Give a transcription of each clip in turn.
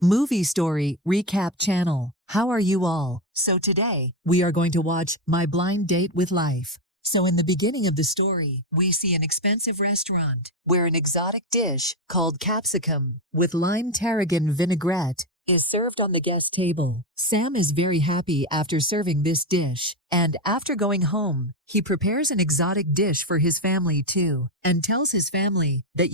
Movie Story Recap Channel. How are you all? So today, we are going to watch My Blind Date with Life. So in the beginning of the story, we see an expensive restaurant where an exotic dish called capsicum with lime tarragon vinaigrette is served on the guest table. Sam is very happy after serving this dish, and after going home, he prepares an exotic dish for his family too, and tells his family that,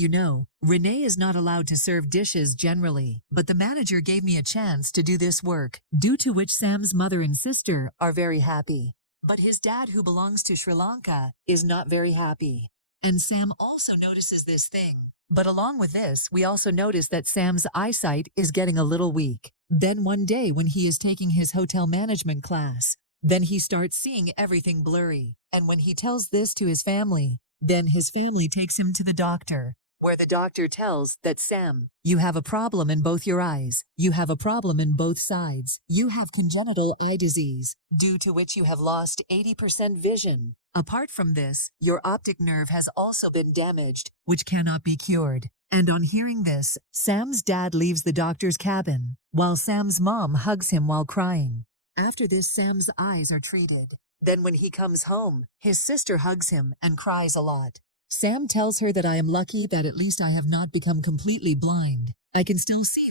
Renee is not allowed to serve dishes generally, but the manager gave me a chance to do this work, due to which Sam's mother and sister are very happy. But his dad, who belongs to Sri Lanka, is not very happy. And Sam also notices this thing. But along with this, we also notice that Sam's eyesight is getting a little weak. Then one day when he is taking his hotel management class, then he starts seeing everything blurry. And when he tells this to his family, then his family takes him to the doctor, where the doctor tells that Sam, you have a problem in both your eyes. You have a problem in both sides. You have congenital eye disease, due to which you have lost 80% vision. Apart from this, your optic nerve has also been damaged, which cannot be cured. And on hearing this, Sam's dad leaves the doctor's cabin, while Sam's mom hugs him while crying. After this, Sam's eyes are treated. Then when he comes home, his sister hugs him and cries a lot. Sam tells her that I am lucky that at least I have not become completely blind. I can still see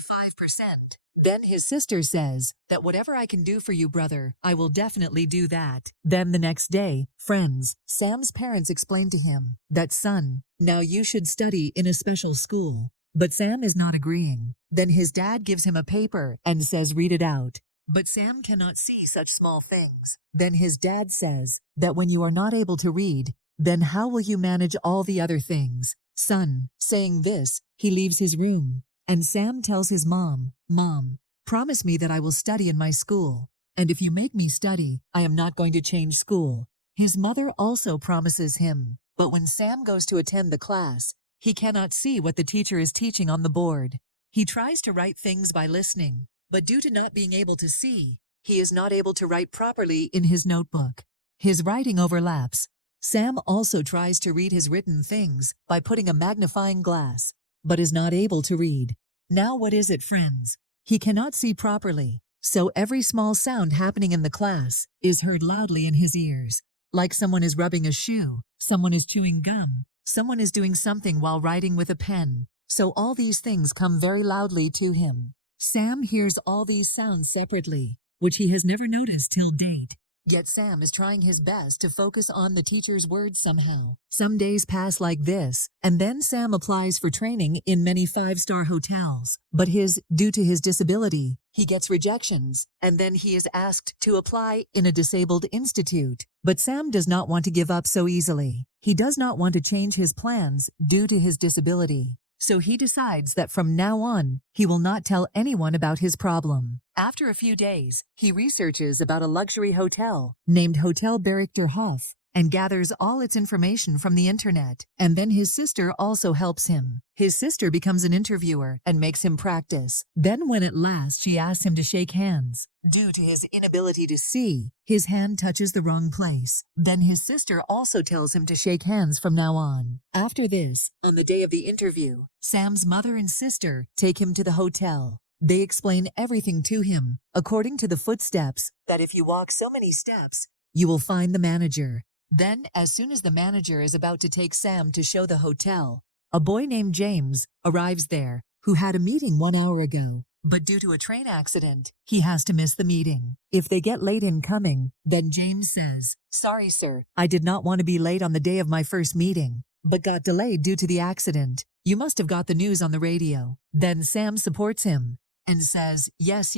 5%. Then his sister says that whatever I can do for you, brother, I will definitely do that. Then the next day, friends, Sam's parents explain to him that, son, now you should study in a special school. But Sam is not agreeing. Then his dad gives him a paper and says read it out. But Sam cannot see such small things. Then his dad says that when you are not able to read, then how will you manage all the other things? Son, saying this, he leaves his room. And Sam tells his mom, Mom, promise me that I will study in my school. And if you make me study, I am not going to change school. His mother also promises him. But when Sam goes to attend the class, he cannot see what the teacher is teaching on the board. He tries to write things by listening, but due to not being able to see, he is not able to write properly in his notebook. His writing overlaps. Sam also tries to read his written things by putting a magnifying glass, but is not able to read. Now what is it, friends? He cannot see properly, so every small sound happening in the class is heard loudly in his ears, like someone is rubbing a shoe, someone is chewing gum, someone is doing something while writing with a pen. So all these things come very loudly to him. Sam hears all these sounds separately, which he has never noticed till date. Yet Sam is trying his best to focus on the teacher's words somehow. Some days pass like this, and then Sam applies for training in many 5-star hotels. But due to his disability, he gets rejections, and then he is asked to apply in a disabled institute. But Sam does not want to give up so easily. He does not want to change his plans due to his disability. So he decides that from now on, he will not tell anyone about his problem. After a few days, he researches about a luxury hotel named Hotel Berrichter-Hof and gathers all its information from the internet. And then his sister also helps him. His sister becomes an interviewer and makes him practice. Then when at last she asks him to shake hands, due to his inability to see, his hand touches the wrong place. Then his sister also tells him to shake hands from now on. After this, on the day of the interview, Sam's mother and sister take him to the hotel. They explain everything to him, according to the footsteps, that if you walk so many steps, you will find the manager. Then, as soon as the manager is about to take Sam to show the hotel, a boy named James arrives there, who had a meeting 1 hour ago. But due to a train accident, he has to miss the meeting. If they get late in coming, then James says, Sorry, sir, I did not want to be late on the day of my first meeting, but got delayed due to the accident. You must have got the news on the radio. Then Sam supports him and says, Yes,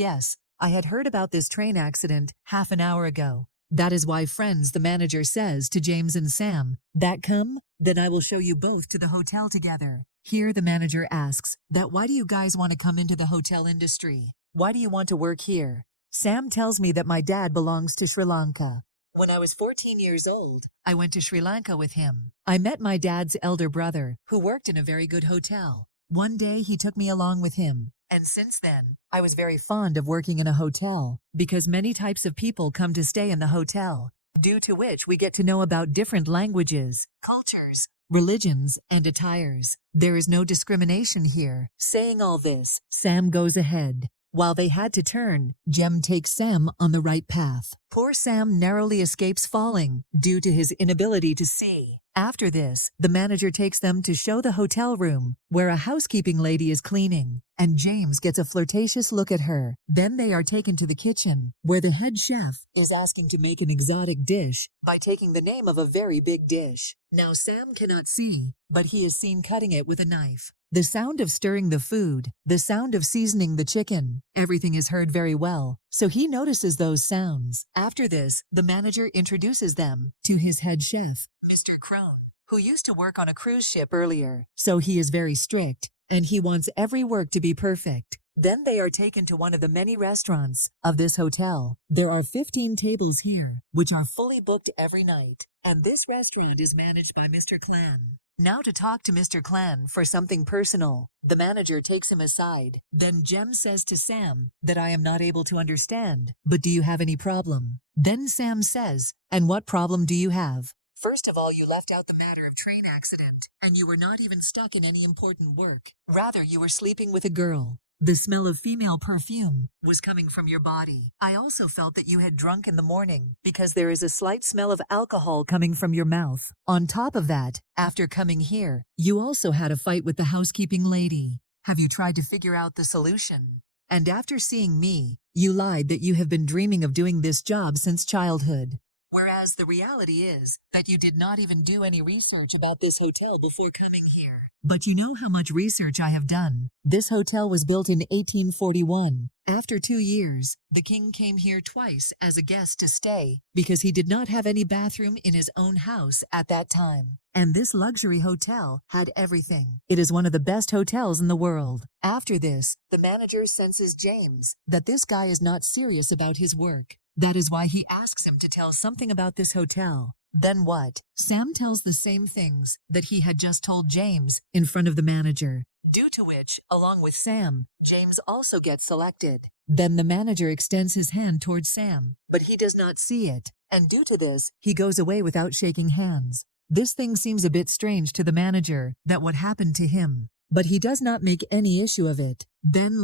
I had heard about this train accident half an hour ago. That is why, friends, the manager says to James and Sam, that come, then I will show you both to the hotel together. Here the manager asks that why do you guys want to come into the hotel industry? Why do you want to work here? Sam tells me that my dad belongs to Sri Lanka. When I was 14 years old, I went to Sri Lanka with him. I met my dad's elder brother, who worked in a very good hotel. One day he took me along with him. And since then, I was very fond of working in a hotel, because many types of people come to stay in the hotel, due to which we get to know about different languages, cultures, religions, and attires. There is no discrimination here. Saying all this, Sam goes ahead. While they had to turn, Jem takes Sam on the right path. Poor Sam narrowly escapes falling due to his inability to see. After this, the manager takes them to show the hotel room, where a housekeeping lady is cleaning, and James gets a flirtatious look at her. Then they are taken to the kitchen, where the head chef is asking to make an exotic dish by taking the name of a very big dish. Now Sam cannot see, but he is seen cutting it with a knife. The sound of stirring the food, the sound of seasoning the chicken, everything is heard very well, so he notices those sounds. After this, the manager introduces them to his head chef, Mr. Crone, who used to work on a cruise ship earlier, so he is very strict, and he wants every work to be perfect. Then they are taken to one of the many restaurants of this hotel. There are 15 tables here, which are fully booked every night, and this restaurant is managed by Mr. Clan. Now to talk to Mr. Clan for something personal. The manager takes him aside. Then Jem says to Sam that I am not able to understand, but do you have any problem? Then Sam says, and what problem do you have? First of all, you left out the matter of train accident, and you were not even stuck in any important work. Rather, you were sleeping with a girl. The smell of female perfume was coming from your body. I also felt that you had drunk in the morning because there is a slight smell of alcohol coming from your mouth. On top of that, after coming here, you also had a fight with the housekeeping lady. Have you tried to figure out the solution? And after seeing me, you lied that you have been dreaming of doing this job since childhood. Whereas the reality is that you did not even do any research about this hotel before coming here. But you know how much research I have done. This hotel was built in 1841. After 2 years, the king came here twice as a guest to stay because he did not have any bathroom in his own house at that time. And this luxury hotel had everything. It is one of the best hotels in the world. After this, the manager senses James that this guy is not serious about his work. That is why he asks him to tell something about this hotel. Then what? Sam tells the same things that he had just told James in front of the manager, due to which, along with Sam, James also gets selected. Then the manager extends his hand towards Sam, but he does not see it, and due to this, he goes away without shaking hands. This thing seems a bit strange to the manager, that what happened to him, but he does not make any issue of it. Then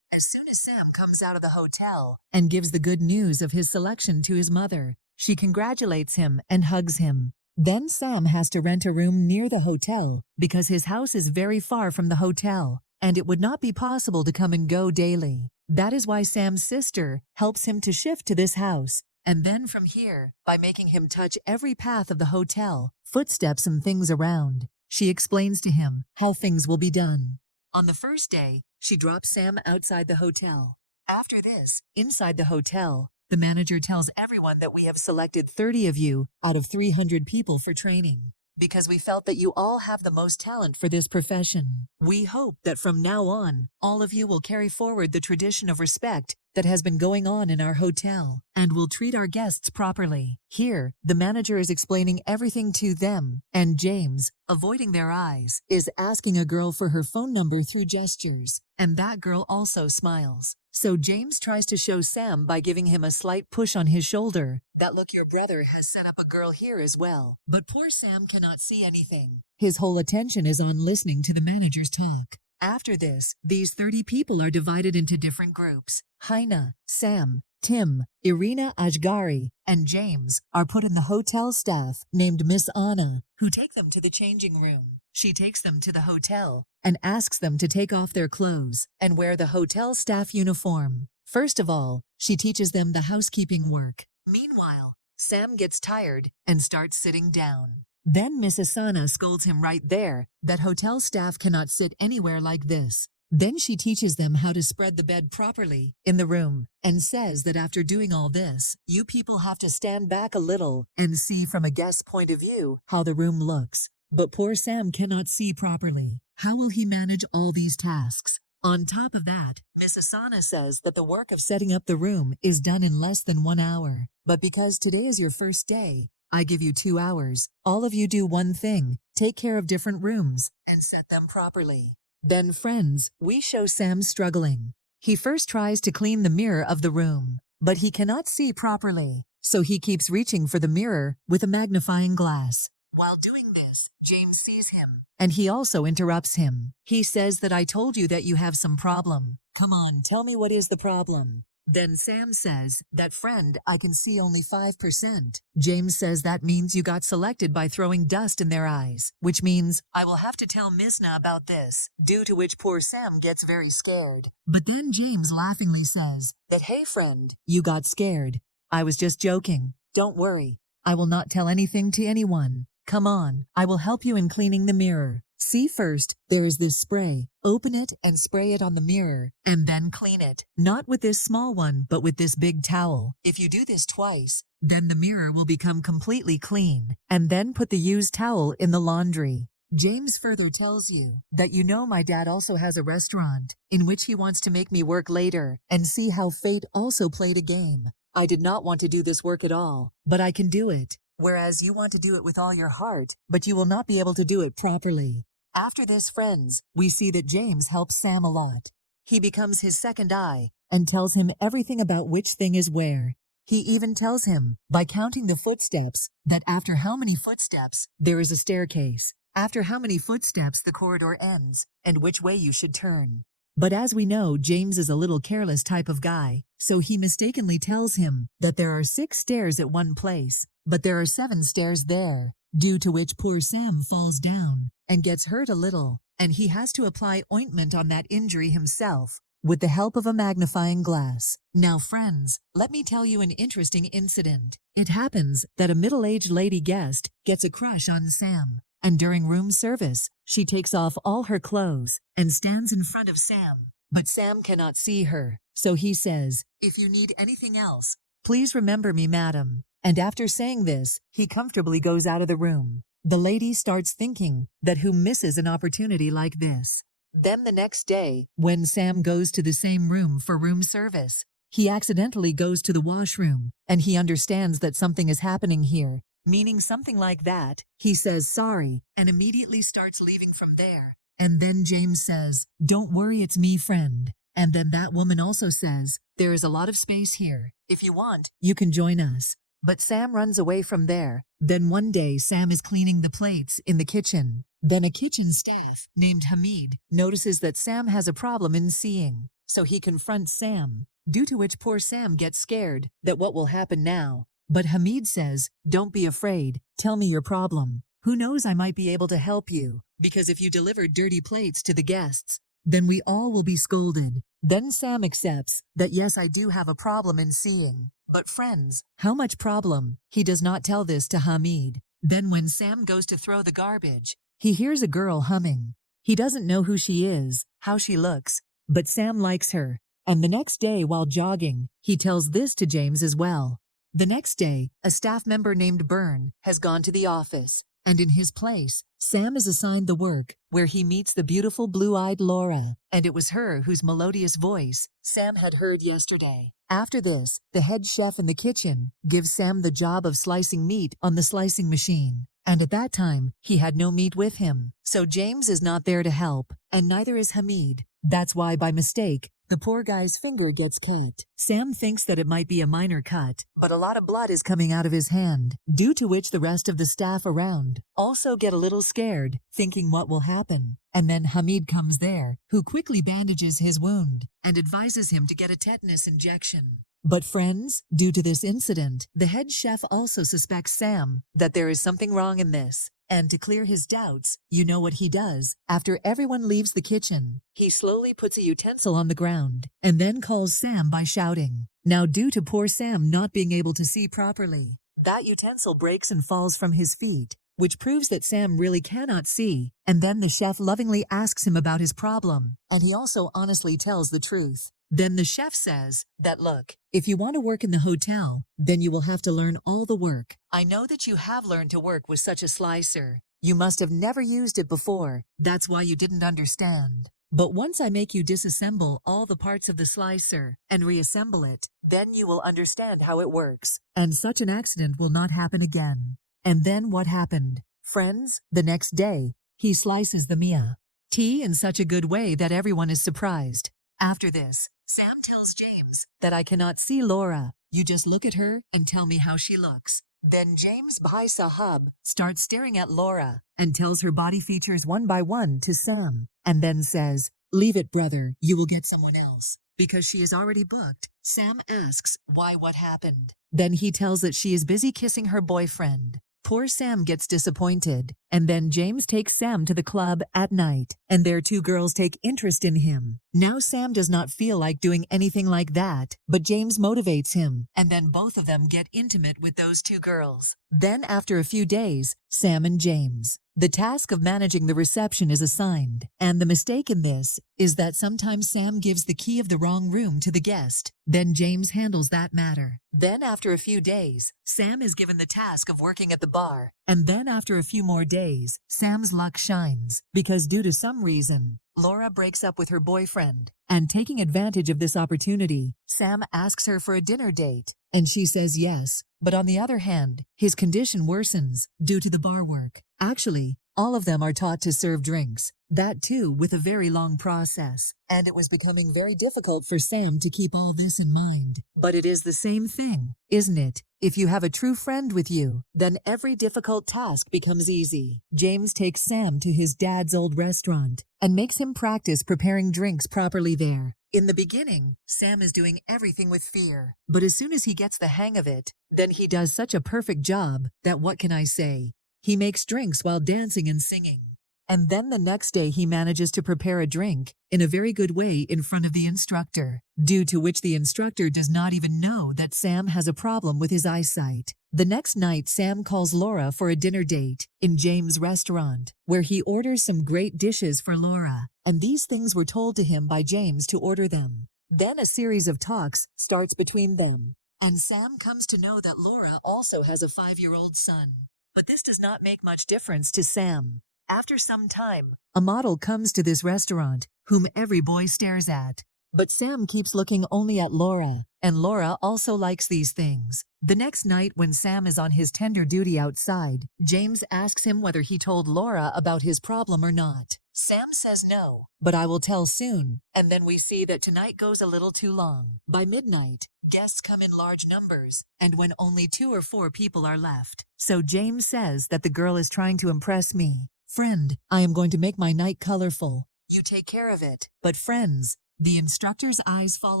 as soon as Sam comes out of the hotel and gives the good news of his selection to his mother, she congratulates him and hugs him. Then Sam has to rent a room near the hotel because his house is very far from the hotel and it would not be possible to come and go daily. That is why Sam's sister helps him to shift to this house. And then from here, by making him touch every path of the hotel, footsteps and things around, she explains to him how things will be done. On the first day, she drops Sam outside the hotel. After this, inside the hotel, the manager tells everyone that we have selected 30 of you out of 300 people for training, because we felt that you all have the most talent for this profession. We hope that from now on, all of you will carry forward the tradition of respect that has been going on in our hotel, and will treat our guests properly. Here, the manager is explaining everything to them, and James, avoiding their eyes, is asking a girl for her phone number through gestures, and that girl also smiles. So James tries to show Sam by giving him a slight push on his shoulder that look, your brother has set up a girl here as well. But poor Sam cannot see anything. His whole attention is on listening to the manager's talk. After this, these 30 people are divided into different groups. Heina, Sam, Tim, Irina Ajgari, and James are put in the hotel staff named Miss Anna, who take them to the changing room. She takes them to the hotel and asks them to take off their clothes and wear the hotel staff uniform. First of all, she teaches them the housekeeping work. Meanwhile, Sam gets tired and starts sitting down. Then Miss Asana scolds him right there that hotel staff cannot sit anywhere like this. Then she teaches them how to spread the bed properly in the room and says that after doing all this, you people have to stand back a little and see from a guest's point of view how the room looks. But poor Sam cannot see properly. How will he manage all these tasks? On top of that, Miss Asana says that the work of setting up the room is done in less than 1 hour. But because today is your first day, I give you 2 hours. All of you do one thing, take care of different rooms and set them properly. Then friends, we show Sam struggling. He first tries to clean the mirror of the room, but he cannot see properly, so he keeps reaching for the mirror with a magnifying glass. While doing this, James sees him, and he also interrupts him. He says that I told you that you have some problem. Come on, tell me what is the problem. Then Sam says, that friend, I can see only 5%. James says that means you got selected by throwing dust in their eyes, which means I will have to tell Misna about this, due to which poor Sam gets very scared. But then James laughingly says that, hey friend, you got scared. I was just joking. Don't worry. I will not tell anything to anyone. Come on, I will help you in cleaning the mirror. See first, there is this spray. Open it and spray it on the mirror, and then clean it. Not with this small one, but with this big towel. If you do this twice, then the mirror will become completely clean. And then put the used towel in the laundry. James further tells you that you know my dad also has a restaurant in which he wants to make me work later and see how fate also played a game. I did not want to do this work at all, but I can do it. Whereas you want to do it with all your heart, but you will not be able to do it properly. After this, friends, we see that James helps Sam a lot. He becomes his second eye and tells him everything about which thing is where. He even tells him, by counting the footsteps, that after how many footsteps, there is a staircase. After how many footsteps the corridor ends, and which way you should turn. But as we know, James is a little careless type of guy, so he mistakenly tells him that there are 6 stairs at one place, but there are 7 stairs there, due to which poor Sam falls down and gets hurt a little, and he has to apply ointment on that injury himself with the help of a magnifying glass. Now friends, let me tell you an interesting incident. It happens that a middle-aged lady guest gets a crush on Sam, and during room service, she takes off all her clothes and stands in front of Sam. But Sam cannot see her, so he says, if you need anything else, please remember me, madam. And after saying this, he comfortably goes out of the room. The lady starts thinking that who misses an opportunity like this? Then the next day, when Sam goes to the same room for room service, he accidentally goes to the washroom, and he understands that something is happening here, meaning something like that. He says sorry, and immediately starts leaving from there. And then James says, don't worry, it's me, friend. And then that woman also says, there is a lot of space here. If you want, you can join us. But Sam runs away from there. Then one day Sam is cleaning the plates in the kitchen. Then a kitchen staff named Hamid notices that Sam has a problem in seeing. So he confronts Sam, due to which poor Sam gets scared that what will happen now. But Hamid says, don't be afraid. Tell me your problem. Who knows, I might be able to help you. Because if you deliver dirty plates to the guests, then we all will be scolded. Then Sam accepts that yes, I do have a problem in seeing. But friends, how much problem? He does not tell this to Hamid. Then when Sam goes to throw the garbage, he hears a girl humming. He doesn't know who she is, how she looks, but Sam likes her. And the next day while jogging, he tells this to James as well. The next day, a staff member named Byrne has gone to the office, and in his place, Sam is assigned the work where he meets the beautiful blue-eyed Laura, and it was her whose melodious voice Sam had heard yesterday. After this, the head chef in the kitchen gives Sam the job of slicing meat on the slicing machine, and at that time, he had no meat with him, so James is not there to help, and neither is Hamid. That's why, by mistake, the poor guy's finger gets cut. Sam thinks that it might be a minor cut, but a lot of blood is coming out of his hand, due to which the rest of the staff around also get a little scared, thinking what will happen. And then Hamid comes there, who quickly bandages his wound and advises him to get a tetanus injection. But friends, due to this incident, the head chef also suspects Sam that there is something wrong in this. And to clear his doubts, you know what he does? After everyone leaves the kitchen, he slowly puts a utensil on the ground and then calls Sam by shouting. Now, due to poor Sam not being able to see properly, that utensil breaks and falls from his feet, which proves that Sam really cannot see. And then the chef lovingly asks him about his problem, and he also honestly tells the truth. Then the chef says that, look, if you want to work in the hotel, then you will have to learn all the work. I know that you have learned to work with such a slicer. You must have never used it before. That's why you didn't understand. But once I make you disassemble all the parts of the slicer and reassemble it, then you will understand how it works. And such an accident will not happen again. And then what happened? Friends, the next day, he slices the Mia tea in such a good way that everyone is surprised. After this, Sam tells James that I cannot see Laura. You just look at her and tell me how she looks. Then James Bhai Sahab starts staring at Laura and tells her body features one by one to Sam, and then says, "Leave it, brother, you will get someone else." Because she is already booked, Sam asks why, what happened. Then he tells that she is busy kissing her boyfriend. Poor Sam gets disappointed, and then James takes Sam to the club at night, and their two girls take interest in him. Now Sam does not feel like doing anything like that, but James motivates him, and then both of them get intimate with those two girls. Then after a few days, Sam and James. The task of managing the reception is assigned, and the mistake in this is that sometimes Sam gives the key of the wrong room to the guest. Then James handles that matter. Then after a few days, Sam is given the task of working at the bar, and then after a few more days, Sam's luck shines, because due to some reason, Laura breaks up with her boyfriend, and taking advantage of this opportunity, Sam asks her for a dinner date, and she says yes. But on the other hand, his condition worsens due to the bar work. Actually, all of them are taught to serve drinks, that too with a very long process, and it was becoming very difficult for Sam to keep all this in mind. But it is the same thing, isn't it? If you have a true friend with you, then every difficult task becomes easy. James takes Sam to his dad's old restaurant and makes him practice preparing drinks properly there. In the beginning, Sam is doing everything with fear, but as soon as he gets the hang of it, then he does such a perfect job that what can I say? He makes drinks while dancing and singing. And then the next day he manages to prepare a drink in a very good way in front of the instructor, due to which the instructor does not even know that Sam has a problem with his eyesight. The next night, Sam calls Laura for a dinner date in James' restaurant, where he orders some great dishes for Laura, and these things were told to him by James to order them. Then a series of talks starts between them, and Sam comes to know that Laura also has a 5-year-old son. But this does not make much difference to Sam. After some time, a model comes to this restaurant, whom every boy stares at. But Sam keeps looking only at Laura, and Laura also likes these things. The next night when Sam is on his tender duty outside, James asks him whether he told Laura about his problem or not. Sam says no, but I will tell soon, and then we see that tonight goes a little too long. By midnight, guests come in large numbers, and when only 2 or 4 people are left. So James says that the girl is trying to impress me. Friend, I am going to make my night colorful. You take care of it. But friends, the instructor's eyes fall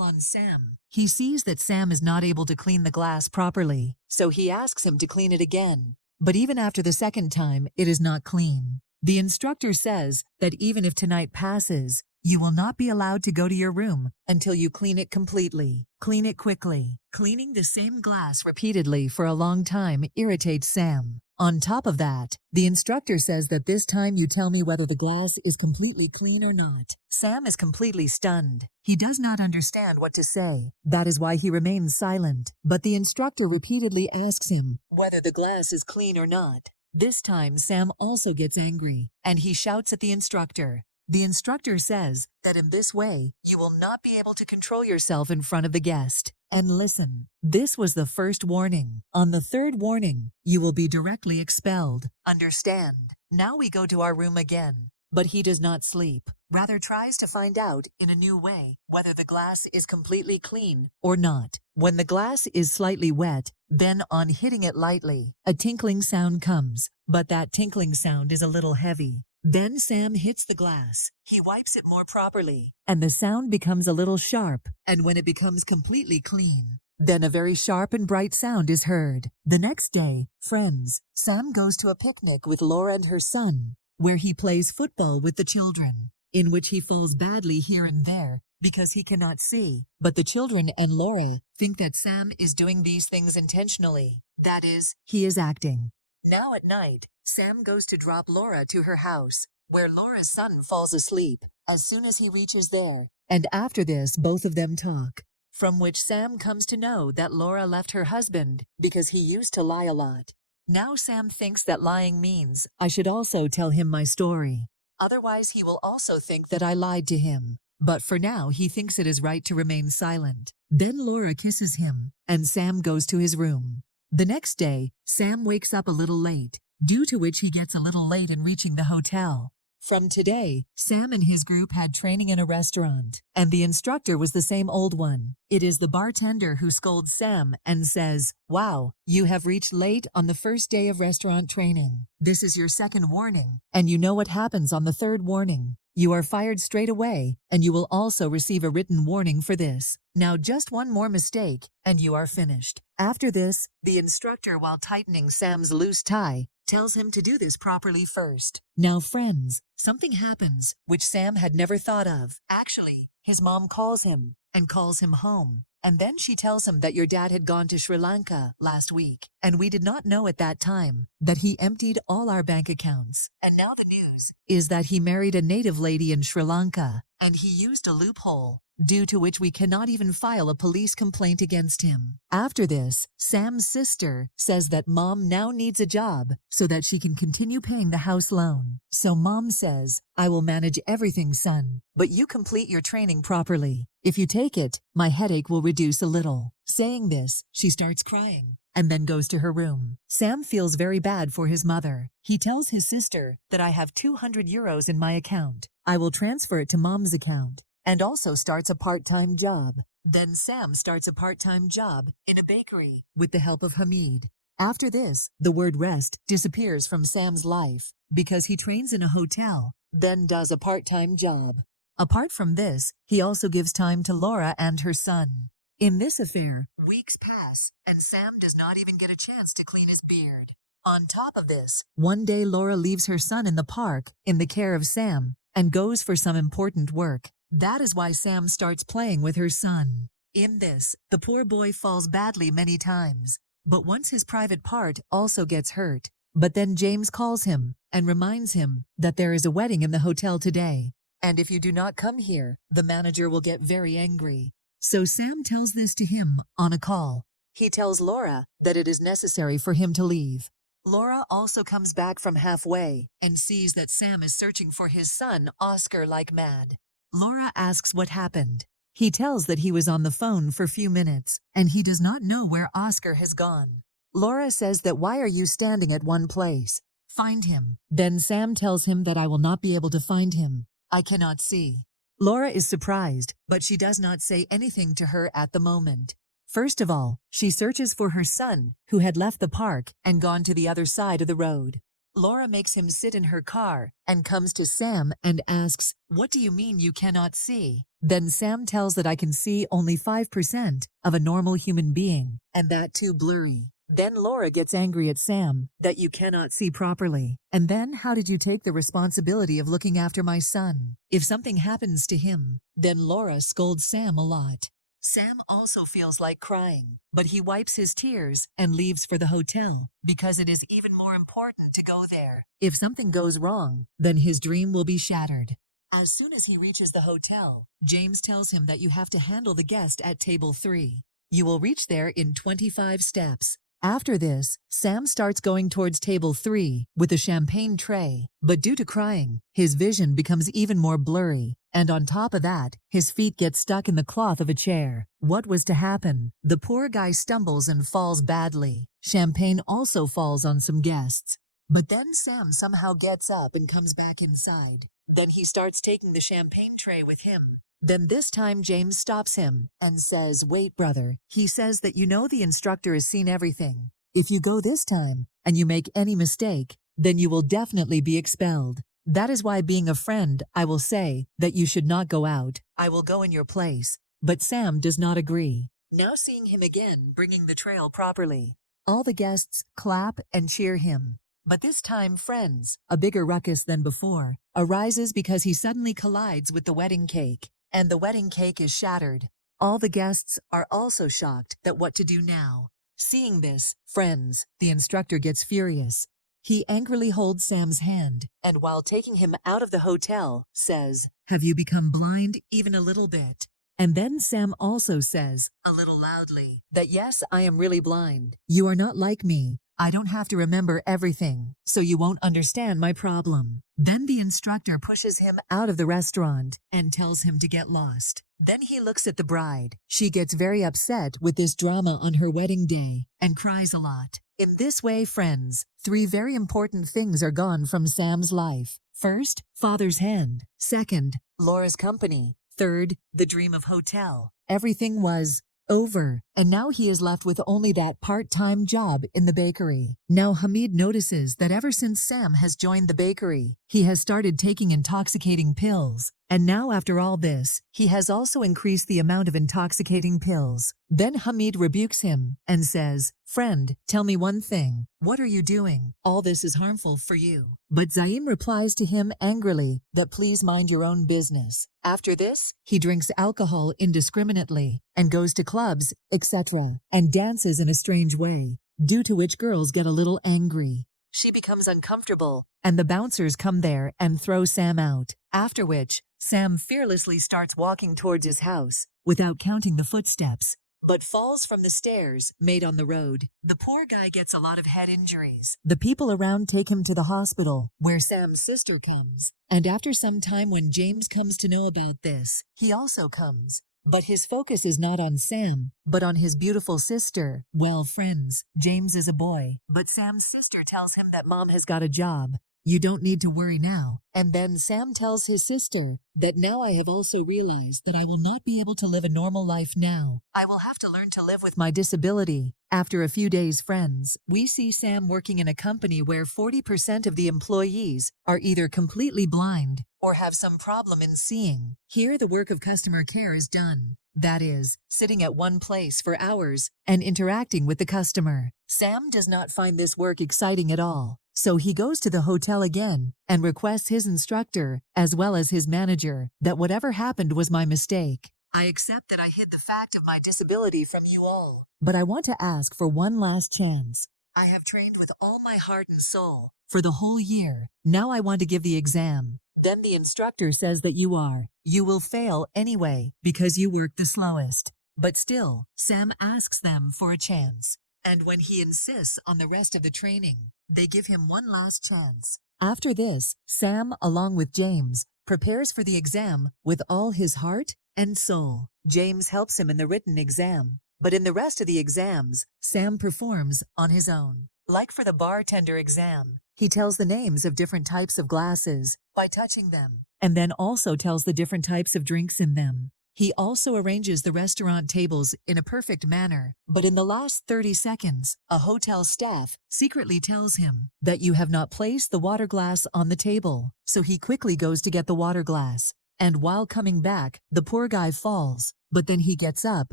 on Sam. He sees that Sam is not able to clean the glass properly, so he asks him to clean it again. But even after the second time, it is not clean. The instructor says that even if tonight passes, you will not be allowed to go to your room until you clean it completely. Clean it quickly. Cleaning the same glass repeatedly for a long time irritates Sam. On top of that, the instructor says that this time you tell me whether the glass is completely clean or not. Sam is completely stunned. He does not understand what to say. That is why he remains silent. But the instructor repeatedly asks him whether the glass is clean or not. This time, Sam also gets angry, and he shouts at the instructor. The instructor says that in this way, you will not be able to control yourself in front of the guest. And listen, this was the first warning. On the third warning, you will be directly expelled. Understand? Now we go to our room again. But he does not sleep, rather tries to find out in a new way whether the glass is completely clean or not. When the glass is slightly wet, then on hitting it lightly, a tinkling sound comes, but that tinkling sound is a little heavy. Then Sam hits the glass. He wipes it more properly, and the sound becomes a little sharp, and when it becomes completely clean, then a very sharp and bright sound is heard. The next day, friends, Sam goes to a picnic with Laura and her son, where he plays football with the children, in which he falls badly here and there because he cannot see. But the children and Laura think that Sam is doing these things intentionally. That is, he is acting. Now at night, Sam goes to drop Laura to her house, where Laura's son falls asleep as soon as he reaches there. And after this, both of them talk, from which Sam comes to know that Laura left her husband because he used to lie a lot. Now Sam thinks that lying means I should also tell him my story. Otherwise, he will also think that I lied to him. But for now, he thinks it is right to remain silent. Then Laura kisses him, and Sam goes to his room. The next day, Sam wakes up a little late, due to which he gets a little late in reaching the hotel. From today, Sam and his group had training in a restaurant, and the instructor was the same old one. It is the bartender who scolds Sam and says, "Wow, you have reached late on the first day of restaurant training. This is your second warning, and you know what happens on the third warning. You are fired straight away, and you will also receive a written warning for this. Now just one more mistake, and you are finished." After this, the instructor, while tightening Sam's loose tie, tells him to do this properly first. Now friends, something happens which Sam had never thought of. Actually, his mom calls him and calls him home. And then she tells him that your dad had gone to Sri Lanka last week, and we did not know at that time that he emptied all our bank accounts. And now the news is that he married a native lady in Sri Lanka, and he used a loophole, due to which we cannot even file a police complaint against him. After this, Sam's sister says that Mom now needs a job so that she can continue paying the house loan. So Mom says, "I will manage everything, son, but you complete your training properly. If you take it, my headache will reduce a little." Saying this, she starts crying and then goes to her room. Sam feels very bad for his mother. He tells his sister that I have 200 euros in my account. I will transfer it to Mom's account, and also starts a part-time job. Then Sam starts a part-time job in a bakery with the help of Hamid. After this, the word rest disappears from Sam's life because he trains in a hotel, then does a part-time job. Apart from this, he also gives time to Laura and her son. In this affair, weeks pass, and Sam does not even get a chance to clean his beard. On top of this, one day Laura leaves her son in the park in the care of Sam and goes for some important work. That is why Sam starts playing with her son. In this, the poor boy falls badly many times, but once his private part also gets hurt. But then James calls him and reminds him that there is a wedding in the hotel today, and if you do not come here, the manager will get very angry. So Sam tells this to him on a call. He tells Laura that it is necessary for him to leave. Laura also comes back from halfway and sees that Sam is searching for his son, Oscar, like mad. Laura asks what happened. He tells that he was on the phone for a few minutes, and he does not know where Oscar has gone. Laura says that why are you standing at one place? Find him. Then Sam tells him that I will not be able to find him. I cannot see. Laura is surprised, but she does not say anything to her at the moment. First of all, she searches for her son, who had left the park and gone to the other side of the road. Laura makes him sit in her car and comes to Sam and asks, "What do you mean you cannot see?" Then Sam tells that I can see only 5% of a normal human being, and that too blurry. Then Laura gets angry at Sam that you cannot see properly. And then how did you take the responsibility of looking after my son? If something happens to him, then Laura scolds Sam a lot. Sam also feels like crying, but he wipes his tears and leaves for the hotel because it is even more important to go there. If something goes wrong, then his dream will be shattered. As soon as he reaches the hotel, James tells him that you have to handle the guest at table 3. You will reach there in 25 steps. After this, Sam starts going towards table 3 with a champagne tray, but due to crying, his vision becomes even more blurry, and on top of that, his feet get stuck in the cloth of a chair. What was to happen? The poor guy stumbles and falls badly. Champagne also falls on some guests. But then Sam somehow gets up and comes back inside. Then he starts taking the champagne tray with him. Then this time James stops him and says, "Wait, brother." He says that you know the instructor has seen everything. If you go this time and you make any mistake, then you will definitely be expelled. That is why, being a friend, I will say that you should not go out. I will go in your place. But Sam does not agree. Now seeing him again bringing the trail properly, all the guests clap and cheer him. But this time, friends, a bigger ruckus than before arises because he suddenly collides with the wedding cake, and the wedding cake is shattered. All the guests are also shocked at what to do now. Seeing this, friends, the instructor gets furious. He angrily holds Sam's hand, and while taking him out of the hotel, says, "Have you become blind even a little bit?" And then Sam also says, a little loudly, that yes, I am really blind. You are not like me. I don't have to remember everything, so you won't understand my problem. Then the instructor pushes him out of the restaurant and tells him to get lost. Then he looks at the bride. She gets very upset with this drama on her wedding day and cries a lot. In this way, friends, 3 very important things are gone from Sam's life. First, father's hand. Second, Laura's company. Third, the dream of hotel. Everything was over, and now he is left with only that part-time job in the bakery. Now Hamid notices that ever since Sam has joined the bakery, he has started taking intoxicating pills. And now after all this, he has also increased the amount of intoxicating pills. Then Hamid rebukes him and says, "Friend, tell me one thing. What are you doing? All this is harmful for you." But Zaim replies to him angrily that please mind your own business. After this, he drinks alcohol indiscriminately and goes to clubs, etc., and dances in a strange way, due to which girls get a little angry. She becomes uncomfortable, and the bouncers come there and throw Sam out, after which Sam fearlessly starts walking towards his house without counting the footsteps, but falls from the stairs made on the road. The poor guy gets a lot of head injuries. The people around take him to the hospital, where Sam's sister comes, and after some time when James comes to know about this, he also comes. But his focus is not on Sam, but on his beautiful sister. Well, friends, James is a boy, but Sam's sister tells him that mom has got a job. You don't need to worry now. And then Sam tells his sister that now I have also realized that I will not be able to live a normal life now. I will have to learn to live with my disability. After a few days, friends, we see Sam working in a company where 40% of the employees are either completely blind or have some problem in seeing. Here the work of customer care is done. That is, sitting at one place for hours and interacting with the customer. Sam does not find this work exciting at all. So he goes to the hotel again and requests his instructor, as well as his manager, that whatever happened was my mistake. I accept that I hid the fact of my disability from you all, but I want to ask for one last chance. I have trained with all my heart and soul for the whole year. Now I want to give the exam. Then the instructor says that you will fail anyway because you work the slowest. But still, Sam asks them for a chance. And when he insists on the rest of the training, they give him one last chance. After this, Sam, along with James, prepares for the exam with all his heart and soul. James helps him in the written exam, but in the rest of the exams, Sam performs on his own. Like for the bartender exam, he tells the names of different types of glasses by touching them, and then also tells the different types of drinks in them. He also arranges the restaurant tables in a perfect manner, but in the last 30 seconds, a hotel staff secretly tells him that you have not placed the water glass on the table, so he quickly goes to get the water glass. And while coming back, the poor guy falls, but then he gets up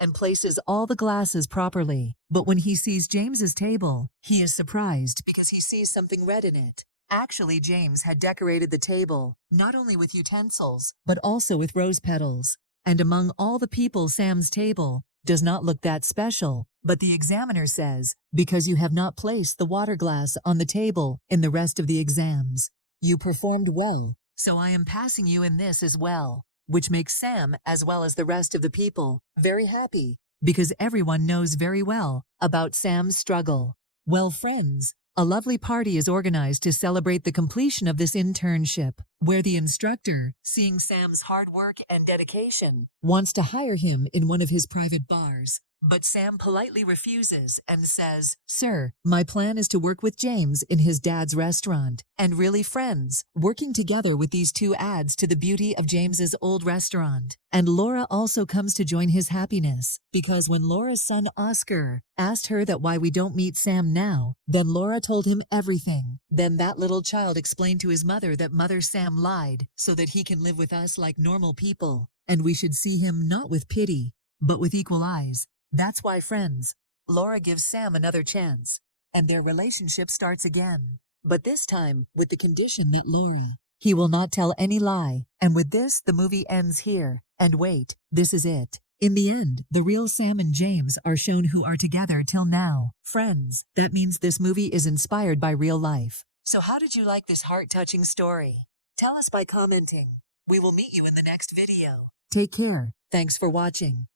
and places all the glasses properly. But when he sees James's table, he is surprised because he sees something red in it. Actually, James had decorated the table, not only with utensils, but also with rose petals. And among all the people, Sam's table does not look that special, but the examiner says, because you have not placed the water glass on the table in the rest of the exams. You performed well, so I am passing you in this as well, which makes Sam, as well as the rest of the people, very happy, because everyone knows very well about Sam's struggle. Well, friends, a lovely party is organized to celebrate the completion of this internship, where the instructor, seeing Sam's hard work and dedication, wants to hire him in one of his private bars. But Sam politely refuses and says, "Sir, my plan is to work with James in his dad's restaurant." And really, friends, working together with these two adds to the beauty of James's old restaurant. And Laura also comes to join his happiness, because when Laura's son Oscar asked her that why we don't meet Sam now, then Laura told him everything. Then that little child explained to his mother that Mother Sam lied so that he can live with us like normal people, and we should see him not with pity, but with equal eyes. That's why, friends, Laura gives Sam another chance, and their relationship starts again. But this time with the condition that he will not tell any lie. And with this, the movie ends here. And wait, this is it. In the end, the real Sam and James are shown who are together till now. Friends, that means this movie is inspired by real life. So how did you like this heart-touching story? Tell us by commenting. We will meet you in the next video. Take care. Thanks for watching.